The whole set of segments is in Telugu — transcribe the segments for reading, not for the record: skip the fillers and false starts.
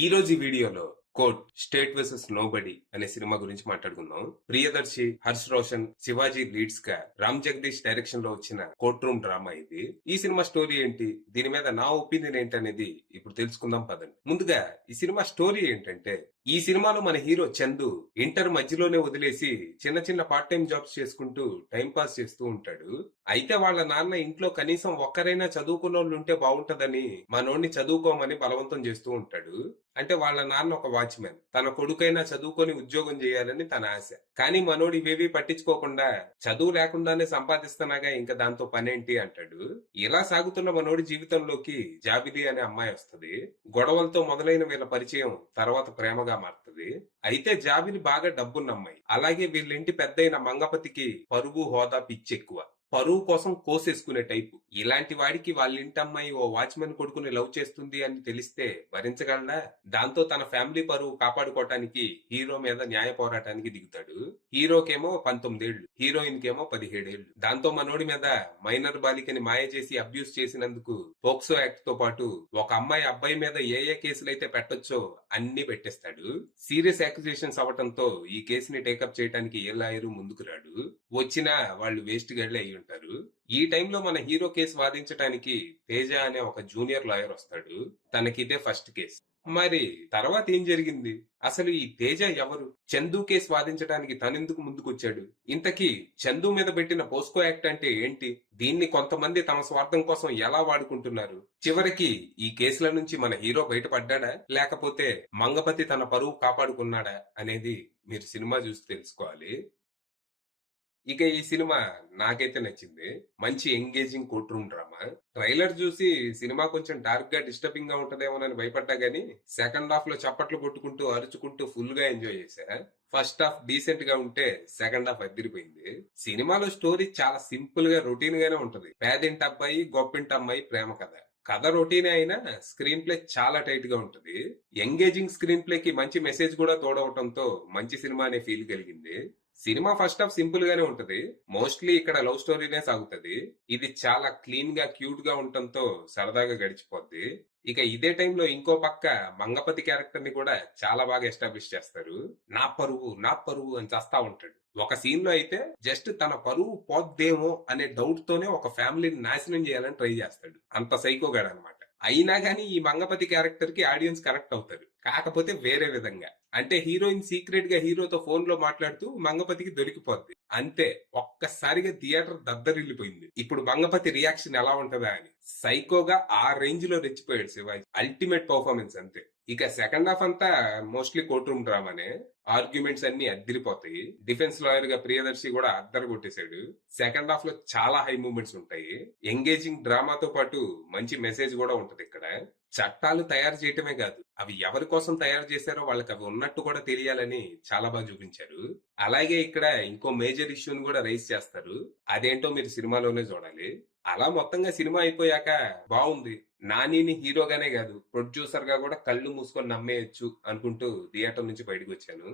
ఈ రోజు ఈ వీడియోలో కోట్ స్టేట్ వర్సెస్ నోబడి అనే సినిమా గురించి మాట్లాడుకుందాం. ప్రియదర్శి, హర్ష్ రోషన్, శివాజీ లీడ్స్ గా రామ్ జగదీష్ డైరెక్షన్ లో వచ్చిన కోర్ట్ రూమ్ డ్రామా ఇది. ఈ సినిమా స్టోరీ ఏంటి, దీని మీద నా ఒపీనియన్ ఏంటనేది ఇప్పుడు తెలుసుకుందాం పదండి. ముందుగా ఈ సినిమా స్టోరీ ఏంటంటే, ఈ సినిమాలో మన హీరో చందు ఇంటర్ మధ్యలోనే వదిలేసి చిన్న చిన్న పార్ట్ టైం జాబ్స్ చేసుకుంటూ టైం పాస్ చేస్తూ ఉంటాడు. అయితే వాళ్ళ నాన్న ఇంట్లో కనీసం ఒక్కరైనా చదువుకున్న వాళ్ళు ఉంటే బాగుంటదని మనోడిని చదువుకోమని బలవంతం చేస్తూ ఉంటాడు. అంటే వాళ్ళ నాన్న ఒక వాచ్మెన్, తన కొడుకైనా చదువుకొని ఉద్యోగం చేయాలని తన ఆశ. కానీ మనోడు ఇవేవి పట్టించుకోకుండా చదువు లేకుండానే సంపాదిస్తున్నాగా, ఇంకా దాంతో పనేంటి అంటాడు. ఇలా సాగుతున్న మనోడి జీవితంలోకి జాబిలి అనే అమ్మాయి వస్తుంది. గొడవలతో మొదలైన వీళ్ళ పరిచయం తర్వాత ప్రేమగా మారుతుంది. అయితే జాబిలి బాగా డబ్బున్న అమ్మాయి. అలాగే వీళ్ళింటి పెద్దయిన మంగపతికి పరువు, హోదా, పిచ్చి ఎక్కువ. పరువు కోసం కోసేసుకునే టైపు. ఇలాంటి వాడికి వాళ్ళ ఇంటమ్మాయి ఓ వాచ్మెన్ కొడుకుని లవ్ చేస్తుంది అని తెలిస్తే భరించగలడా? దాంతో తన ఫ్యామిలీ పరువు కాపాడుకోవటానికి హీరో మీద న్యాయ పోరాటానికి దిగుతాడు. హీరోకేమో 19 ఏళ్లు, హీరోయిన్ కేమో 17 ఏళ్లు. దాంతో మనోడి మీద మైనర్ బాలికని మాయ చేసి అబ్యూస్ చేసినందుకు పోక్సో యాక్ట్ తో పాటు ఒక అబ్బాయి మీద ఏ ఏ కేసులైతే పెట్టొచ్చో అన్ని పెట్టేస్తాడు. సీరియస్ అక్యూజేషన్స్ అవటంతో ఈ కేసుని టేకప్ చేయడానికి ఏ లాయరు ముందుకు రాడు. వచ్చినా వాళ్ళు వేస్ట్ గడ్లే అయి ఉంటారు. ఈ టైంలో మన హీరో కేసు వాదించడానికి తేజ అనే ఒక జూనియర్ లాయర్ వస్తాడు. తనకిదే ఫస్ట్ కేసు. మరి తర్వాత ఏం జరిగింది? అసలు ఈ తేజ ఎవరు? చందు కేసు వాదించడానికి తనెందుకు ముందుకొచ్చాడు? ఇంతకీ చందు మీద పెట్టిన పోస్కో యాక్ట్ అంటే ఏంటి? దీన్ని కొంతమంది తమ స్వార్థం కోసం ఎలా వాడుకుంటున్నారు? చివరికి ఈ కేసుల నుంచి మన హీరో బయటపడ్డాడా, లేకపోతే మంగపతి తన పరువు కాపాడుకున్నాడా అనేది మీరు సినిమా చూసి తెలుసుకోవాలి. ఇక ఈ సినిమా నాకైతే నచ్చింది. మంచి engaging court room drama. Trailer చూసి సినిమా కొంచెం డార్క్ గా డిస్టర్బింగ్ గా ఉంటదేమోనని భయపడ్డా గానీ సెకండ్ హాఫ్ లో చప్పట్లు కొట్టుకుంటూ అరుచుకుంటూ ఫుల్ గా ఎంజాయ్ చేశా. ఫస్ట్ హాఫ్ డీసెంట్ గా ఉంటే సెకండ్ హాఫ్ అదిరిపోయింది. సినిమాలో స్టోరీ చాలా సింపుల్ గా రొటీన్ గానే ఉంటది. పేదింటి అబ్బాయి, గొప్పింటి అమ్మాయి ప్రేమ కథ. కథ రొటీనే అయినా స్క్రీన్ ప్లే చాలా టైట్ గా ఉంటది. ఎంగేజింగ్ స్క్రీన్ ప్లే కి మంచి మెసేజ్ కూడా తోడవటంతో మంచి సినిమా అనే ఫీల్ కలిగింది. సినిమా ఫస్ట్ హాఫ్ సింపుల్ గానే ఉంటది. మోస్ట్లీ ఇక్కడ లవ్ స్టోరీనే సాగుతది. ఇది చాలా క్లీన్ గా, క్యూట్ గా ఉండటంతో సరదాగా గడిచిపోద్ది. ఇక ఇదే టైంలో ఇంకో పక్క మంగపతి క్యారెక్టర్ ని కూడా చాలా బాగా ఎస్టాబ్లిష్ చేస్తారు. నా పరువు, నా పరువు అని చేస్తా ఉంటాడు. ఒక సీన్ లో అయితే జస్ట్ తన పరువు పోద్దేమో అనే డౌట్ తోనే ఒక ఫ్యామిలీని నాశనం చేయాలని ట్రై చేస్తాడు. అంత సైకోగాడు అనమాట. అయినా గానీ ఈ మంగపతి క్యారెక్టర్ కి ఆడియన్స్ కనెక్ట్ అవుతారు. కాకపోతే వేరే విధంగా. అంటే హీరోయిన్ సీక్రెట్ గా హీరోతో ఫోన్ లో మాట్లాడుతూ మంగపతికి దొరికిపోద్ది. అంతే, ఒక్కసారిగా థియేటర్ దద్దరిల్లిపోయింది. ఇప్పుడు మంగపతి రియాక్షన్ ఎలా ఉంటదా అని. సైకోగా ఆ రేంజ్ లో రెచ్చిపోయాడు శివాజీ. అల్టిమేట్ పర్ఫార్మెన్స్ అంతే. ఇక సెకండ్ హాఫ్ అంతా మోస్ట్లీ కోర్ట్ రూమ్ డ్రామానే. ఆర్గ్యుమెంట్స్ అన్ని అద్దరిపోతాయి. డిఫెన్స్ లాయర్ గా ప్రియదర్శి కూడా అద్దరు కొట్టేశాడు. సెకండ్ హాఫ్ లో చాలా హై మూమెంట్స్ ఉంటాయి. ఎంగేజింగ్ డ్రామాతో పాటు మంచి మెసేజ్ కూడా ఉంటది ఇక్కడ. చట్టాలు తయారు చేయటమే కాదు, అవి ఎవరి కోసం తయారు చేశారో వాళ్ళకి అవి ఉన్నట్టు కూడా తెలియాలని చాలా బాగా చూపించారు. అలాగే ఇక్కడ ఇంకో మేజర్ ఇష్యూని కూడా రైజ్ చేస్తారు. అదేంటో మీరు సినిమాలోనే చూడాలి. అలా మొత్తంగా సినిమా అయిపోయాక బాగుంది. నానిని హీరోగానే కాదు, ప్రొడ్యూసర్ గా కూడా కళ్ళు మూసుకొని నమ్మేయచ్చు అనుకుంటూ థియేటర్ నుంచి బయటకు వచ్చాను.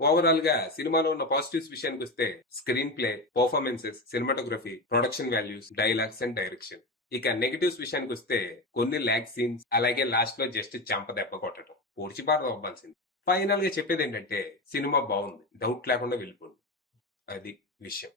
ఓవరాల్ గా సినిమాలో ఉన్న పాజిటివ్స్ విషయానికి వస్తే screen play, performances, cinematography, production values, dialogues and direction. ఇక నెగటివ్స్ విషయానికి వస్తే కొన్ని ల్యాగ్ సీన్స్, అలాగే లాస్ట్ లో జస్ట్ చంప దెబ్బ కొట్టడం, పూడ్చిపారు అవ్వాల్సింది. ఫైనల్ గా చెప్పేది ఏంటంటే సినిమా బాగుంది, డౌట్ లేకుండా వెళ్ళిపోండి. అది విషయం.